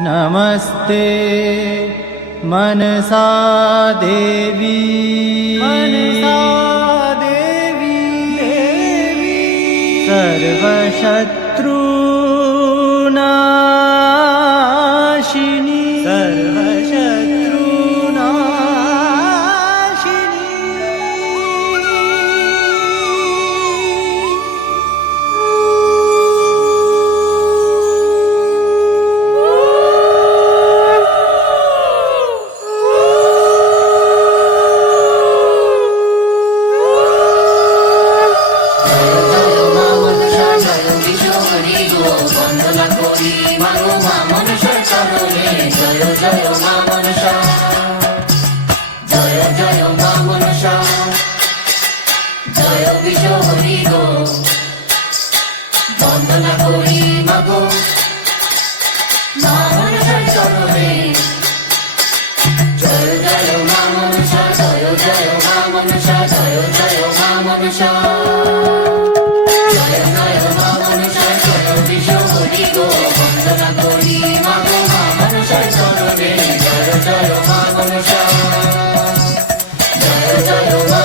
नमस्ते मनसा देवी सर्वशत्रुनाशिनी বন্দনা করি মাগো মা মনসার চরণে। জয় জয় মা মনসা, জয় জয় মা মনসা, জয় বিশ্বহরি গো। বন্দনা করি মাগো মা মনসার চরণে। জয় জয় মা মনসা, জয় জয় মা মনসা, জয় জয় মা মনসা, জয় জয় মা মনসা, জয় বিশ্বহরি গো। বন্দনা করি মাগো মা মনসার চরণে। জয় জয় মা মনসা, জয় জয় মা